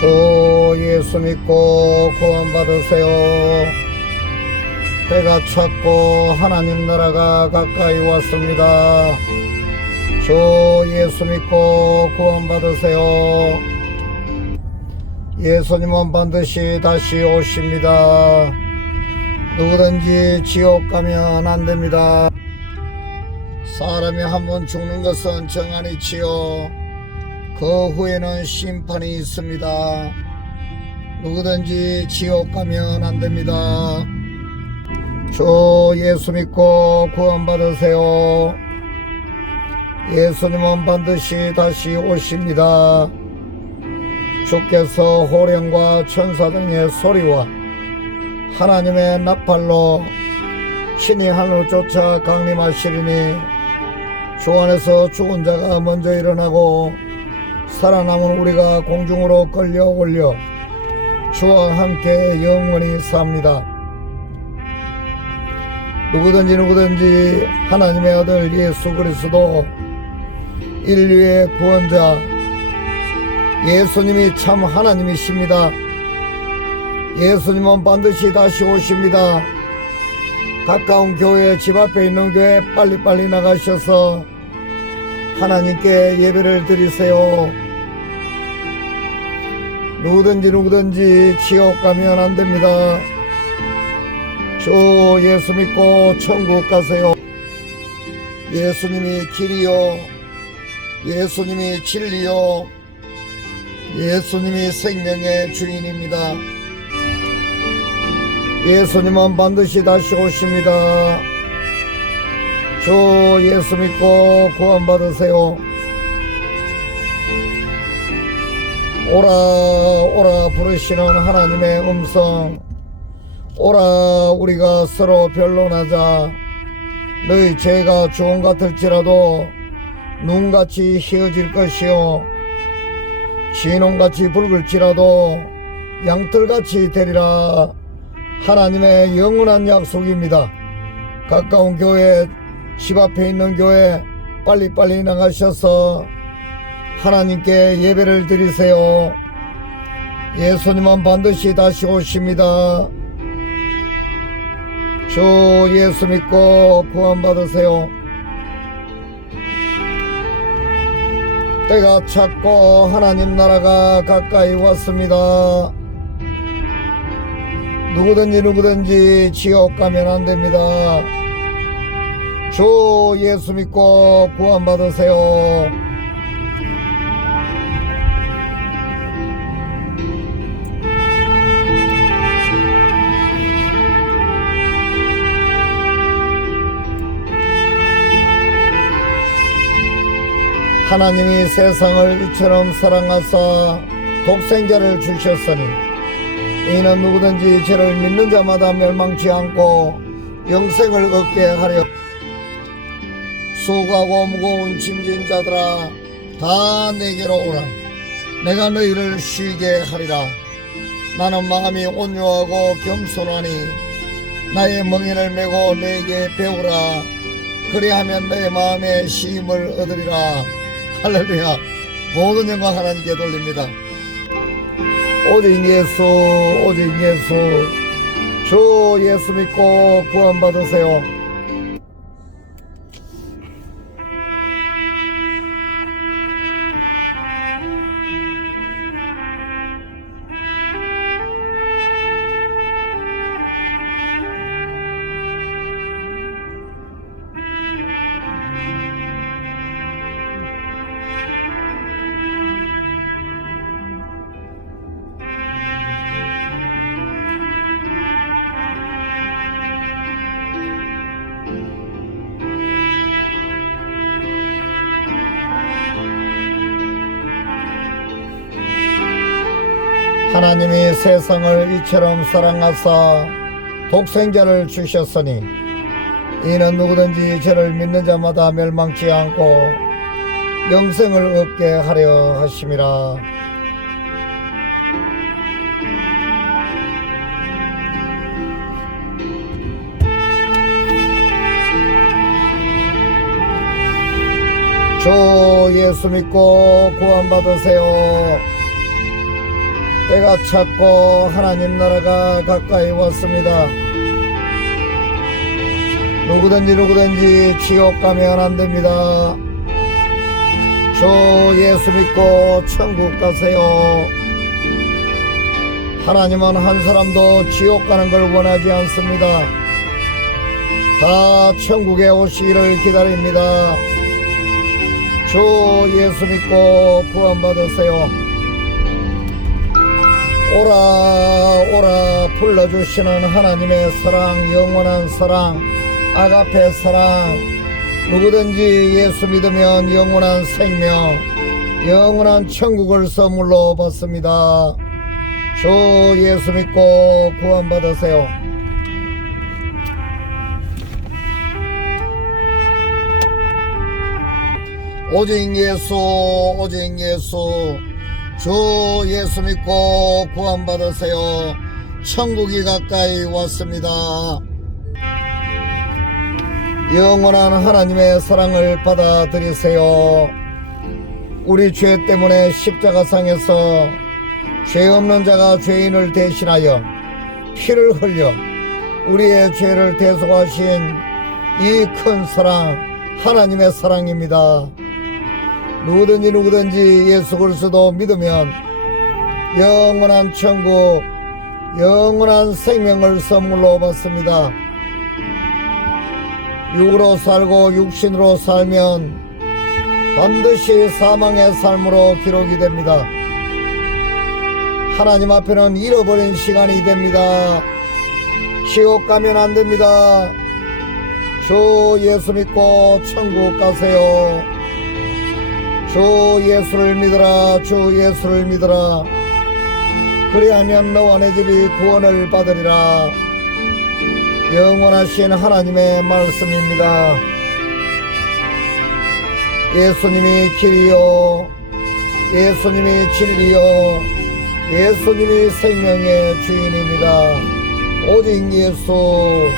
주 예수 믿고 구원받으세요. 때가 찼고 하나님 나라가 가까이 왔습니다. 주 예수 믿고 구원받으세요. 예수님은 반드시 다시 오십니다. 누구든지 지옥 가면 안 됩니다. 사람이 한 번 죽는 것은 정한이치요. 그 후에는 심판이 있습니다. 누구든지 지옥 가면 안 됩니다. 주 예수 믿고 구원받으세요. 예수님은 반드시 다시 오십니다. 주께서 호령과 천사 등의 소리와 하나님의 나팔로 신이 하늘을 쫓아 강림하시리니 주 안에서 죽은 자가 먼저 일어나고 살아남은 우리가 공중으로 끌려 올려 주와 함께 영원히 삽니다. 누구든지 누구든지 하나님의 아들 예수 그리스도 인류의 구원자 예수님이 참 하나님이십니다. 예수님은 반드시 다시 오십니다. 가까운 교회 집 앞에 있는 교회 빨리빨리 나가셔서 하나님께 예배를 드리세요. 누구든지 누구든지 지옥 가면 안 됩니다. 주 예수 믿고 천국 가세요. 예수님이 길이요. 예수님이 진리요. 예수님이 생명의 주인입니다. 예수님은 반드시 다시 오십니다. 주 예수 믿고 구원받으세요. 오라 오라 부르시는 하나님의 음성 오라 우리가 서로 변론하자 너희 죄가 주홍 같을지라도 눈같이 희어질 것이요 진홍같이 붉을지라도 양털같이 되리라 하나님의 영원한 약속입니다. 가까운 교회, 집 앞에 있는 교회 빨리빨리 나가셔서 하나님께 예배를 드리세요. 예수님은 반드시 다시 오십니다. 주 예수 믿고 구원받으세요. 때가 찼고 하나님 나라가 가까이 왔습니다. 누구든지 누구든지 지옥 가면 안 됩니다. 주 예수 믿고 구원받으세요. 하나님이 세상을 이처럼 사랑하사 독생자를 주셨으니 이는 누구든지 죄를 믿는 자마다 멸망치 않고 영생을 얻게 하려 수고하고 무거운 짐진 자들아 다 내게로 오라. 내가 너희를 쉬게 하리라. 나는 마음이 온유하고 겸손하니 나의 멍에를 메고 내게 배우라. 그리하면 내 마음에 쉼을 얻으리라. 할렐루야. 모든 영광 하나님께 돌립니다. 오직 예수 오직 예수. 주 예수 믿고 구원받으세요 하나님이 세상을 이처럼 사랑하사 독생자를 주셨으니 이는 누구든지 저를 믿는 자마다 멸망치 않고 영생을 얻게 하려 하심이라 주 예수 믿고 구원받으세요. 때가 찼고 하나님 나라가 가까이 왔습니다. 누구든지 누구든지 지옥 가면 안 됩니다. 저 예수 믿고 천국 가세요. 하나님은 한 사람도 지옥 가는 걸 원하지 않습니다. 다 천국에 오시기를 기다립니다. 주 예수 믿고 구원받으세요. 오라 오라 불러주시는 하나님의 사랑 영원한 사랑 아가페 사랑 누구든지 예수 믿으면 영원한 생명 영원한 천국을 선물로 받습니다. 주 예수 믿고 구원받으세요. 오직 예수 오직 예수 주 예수 믿고 구원받으세요. 천국이 가까이 왔습니다. 영원한 하나님의 사랑을 받아들이세요. 우리 죄 때문에 십자가상에서 죄 없는 자가 죄인을 대신하여 피를 흘려 우리의 죄를 대속하신 이 큰 사랑 하나님의 사랑입니다. 누구든지 누구든지 예수 그리스도 믿으면 영원한 천국, 영원한 생명을 선물로 받습니다. 육으로 살고 육신으로 살면 반드시 사망의 삶으로 기록이 됩니다. 하나님 앞에는 잃어버린 시간이 됩니다. 지옥 가면 안 됩니다. 주 예수 믿고 천국 가세요. 주 예수를 믿으라 주 예수를 믿으라. 그리하면 너와 내 집이 구원을 받으리라. 영원하신 하나님의 말씀입니다. 예수님이 길이요 예수님이 진리요 예수님이 생명의 주인입니다. 오직 예수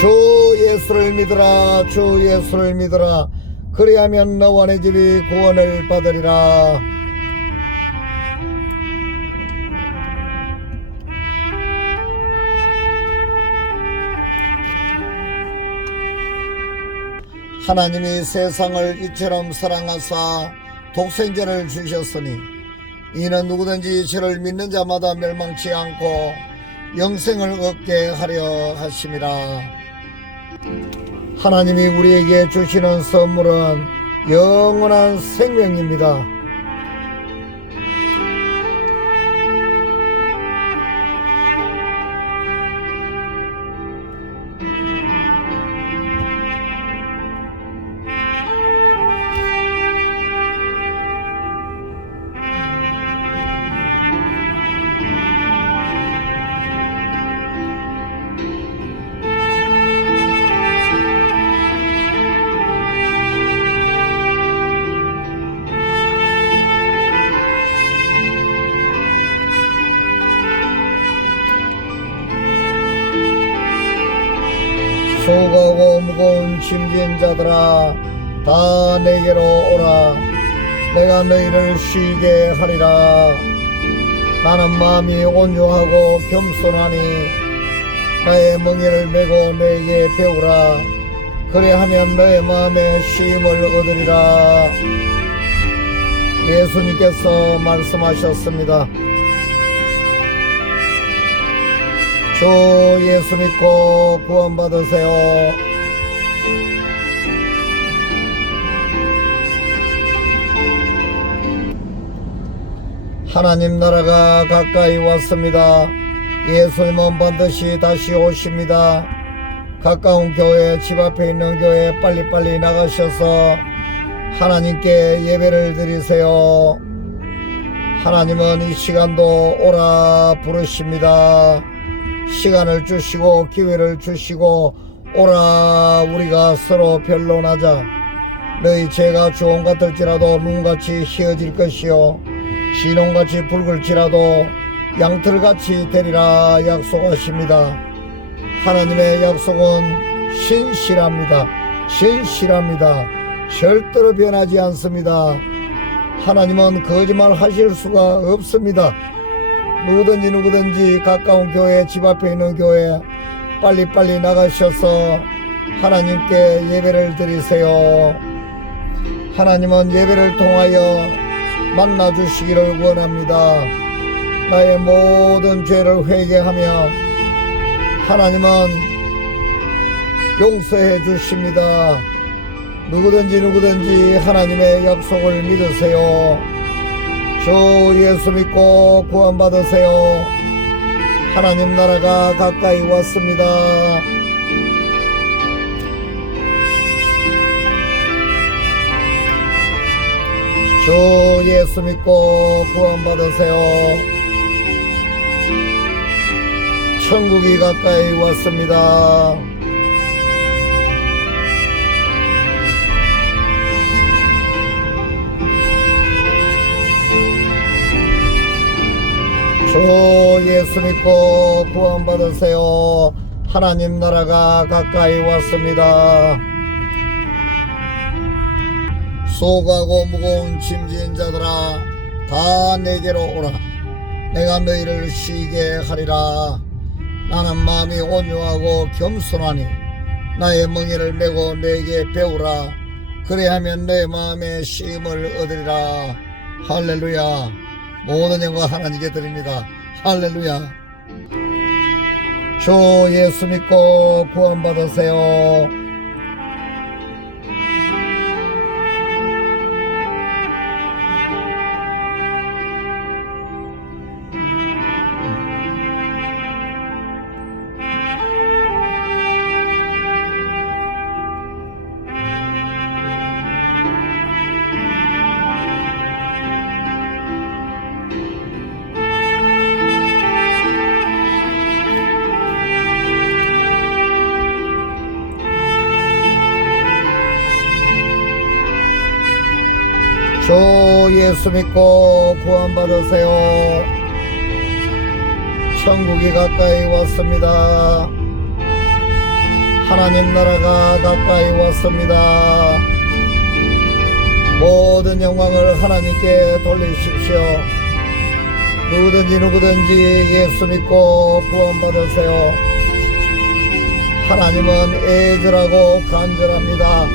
주 예수를 믿으라 주 예수를 믿으라. 그리하면 너와 내 집이 구원을 받으리라. 하나님이 세상을 이처럼 사랑하사 독생자를 주셨으니 이는 누구든지 저를 믿는 자마다 멸망치 않고 영생을 얻게 하려 하심이라 하나님이 우리에게 주시는 선물은 영원한 생명입니다. 수고하고 무거운 짐진 자들아 다 내게로 오라. 내가 너희를 쉬게 하리라. 나는 마음이 온유하고 겸손하니 나의 멍에를 메고 너에게 배우라. 그래하면 너의 마음에 쉼을 얻으리라. 예수님께서 말씀하셨습니다 주 예수 믿고 구원받으세요. 하나님 나라가 가까이 왔습니다. 예수님은 반드시 다시 오십니다. 가까운 교회, 집 앞에 있는 교회 빨리빨리 나가셔서 하나님께 예배를 드리세요. 하나님은 이 시간도 오라 부르십니다. 시간을 주시고 기회를 주시고 오라 우리가 서로 변론하자 너희 죄가 주홍 같을지라도 눈같이 희어질 것이요 진홍같이 붉을지라도 양털같이 되리라 약속하십니다 하나님의 약속은 신실합니다. 신실합니다. 절대로 변하지 않습니다. 하나님은 거짓말 하실 수가 없습니다. 누구든지 누구든지 가까운 교회, 집 앞에 있는 교회 빨리빨리 나가셔서 하나님께 예배를 드리세요. 하나님은 예배를 통하여 만나 주시기를 원합니다. 나의 모든 죄를 회개하며 하나님은 용서해 주십니다. 누구든지 누구든지 하나님의 약속을 믿으세요. 주 예수 믿고 구원받으세요. 하나님 나라가 가까이 왔습니다. 주 예수 믿고 구원받으세요. 천국이 가까이 왔습니다. 주 예수 믿고 구원받으세요. 하나님 나라가 가까이 왔습니다. 수고하고 무거운 짐진 자들아 다 내게로 오라. 내가 너희를 쉬게 하리라. 나는 마음이 온유하고 겸손하니 나의 멍에를 메고 내게 배우라. 그래하면 내 마음에 쉼을 얻으리라. 할렐루야. 모든 영광 하나님께 드립니다. 할렐루야. 주 예수 믿고 구원받으세요. 주 예수 믿고 구원받으세요. 천국이 가까이 왔습니다. 하나님 나라가 가까이 왔습니다. 모든 영광을 하나님께 돌리십시오. 누구든지 누구든지 예수 믿고 구원받으세요. 하나님은 애절하고 간절합니다.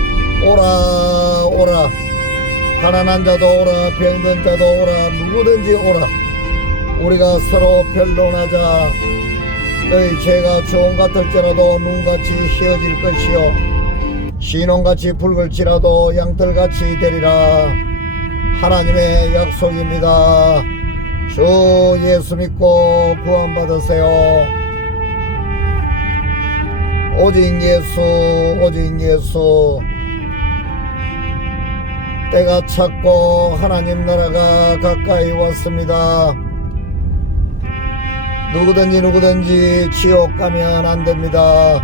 오라 오라 가난한 자도 오라 병든 자도 오라 누구든지 오라. 우리가 서로 변론하자. 너희 죄가 주홍 같을지라도 눈같이 휘어질 것이요. 신홍같이 붉을지라도 양털같이 되리라. 하나님의 약속입니다. 주 예수 믿고 구원받으세요. 오직 예수 오직 예수 때가 찼고 하나님 나라가 가까이 왔습니다. 누구든지 누구든지 지옥 가면 안 됩니다.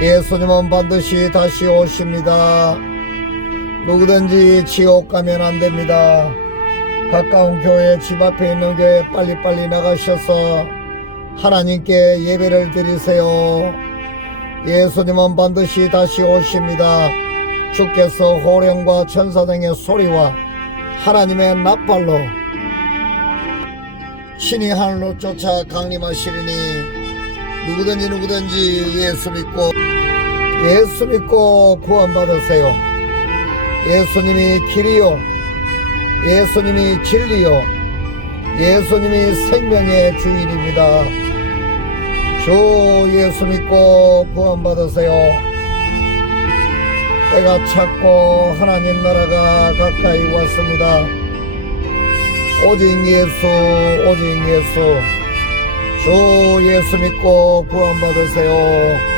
예수님은 반드시 다시 오십니다. 누구든지 지옥 가면 안 됩니다. 가까운 교회 집 앞에 있는 교회 빨리빨리 나가셔서 하나님께 예배를 드리세요. 예수님은 반드시 다시 오십니다. 주께서 호령과 천사 등의 소리와 하나님의 나팔로 신이 하늘로 쫓아 강림하시리니 누구든지 누구든지 예수 믿고 예수 믿고 구원받으세요. 예수님이 길이요. 예수님이 진리요. 예수님이 생명의 주인입니다. 주 예수 믿고 구원받으세요. 때가 찼고 하나님 나라가 가까이 왔습니다. 오직 예수, 오직 예수. 주 예수 믿고 구원받으세요.